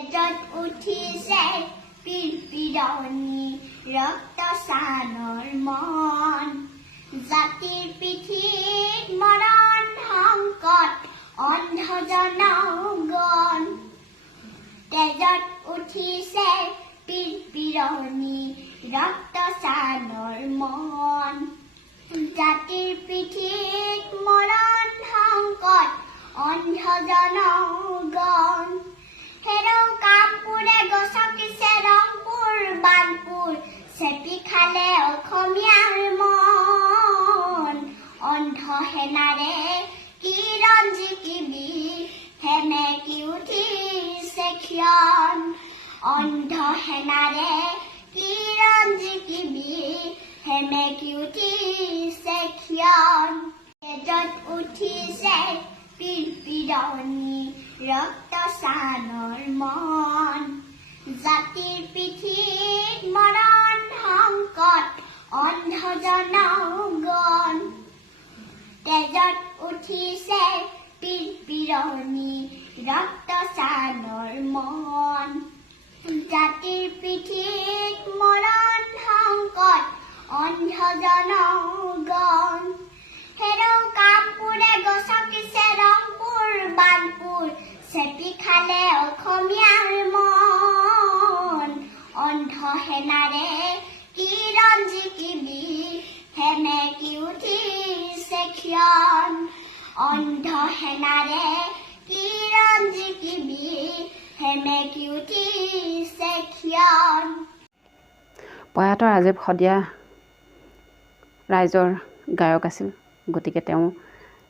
তেজত উঠিছে পিৰপিৰণি ৰক্তচানৰ মন জাতিৰ পিঠিত মৰণ সংকট অন্ধ জনগণ তেজত উঠিছে পিৰপিৰণি ৰক্তচানৰ মন জাতিৰ পিঠিত মৰণ সংকট অন্ধ জনগণ হেৰৌ কামপুৰে গছকিছে ৰংপুৰ বানপুৰ চেপি খালে অসমীয়াৰ মন অন্ধ সেনাৰে কিৰণ জিকিবি সেমেকি উঠিছে ক্ষণ অন্ধ সেনাৰে কিৰণ জিকিবি সেমেকি উঠিছে ক্ষণ তেজত উঠিছে পিৰপিৰণি ৰক্তচানৰ মন জাতিৰ পিঠিত মৰণ সংকট অন্ধ জনগণ তেজত উঠিছে পিৰপিৰণি ৰক্তচানৰ মন জাতিৰ পিঠিত মৰণ সংকট অন্ধ জনগণ হেৰৌ কামপুৰে গছকিছে ৰংপুৰ বানপুৰ চেপি খালে অসমীয়াৰ মন অন্ধ সেনাৰে কিৰণ জিকিবি সেমেকি উঠিছে ক্ষণ অন্ধ সেনাৰে কিৰণ জিকিবি সেমেকি উঠিছে ক্ষণ প্ৰয়াত ৰাজীৱ শদিয়া ৰাইজৰ গায়ক আছিল গতিকে তেওঁ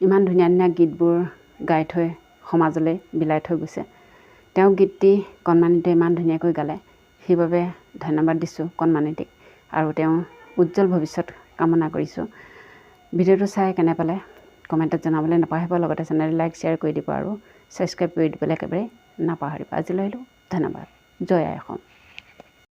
ইমান ধুনীয়া ধুনীয়া গীতবোৰ গাই থৈ সমাজলৈ বিলাই থৈ গৈছে তেওঁ গীতটি কণমানিতে ইমান ধুনীয়াকৈ গালে সেইবাবে ধন্যবাদ দিছোঁ কণমানিটিক আৰু তেওঁ উজ্জ্বল ভৱিষ্যত কামনা কৰিছোঁ ভিডিঅ'টো চাই কেনে পালে কমেণ্টত জনাবলৈ নাপাহৰিব লগতে চেনেল লাইক শ্বেয়াৰ কৰি দিব আৰু ছাবস্ক্ৰাইব কৰি দিবলৈ একেবাৰে নাপাহৰিব আজিলৈ আহিলোঁ ধন্যবাদ জয় আই অসম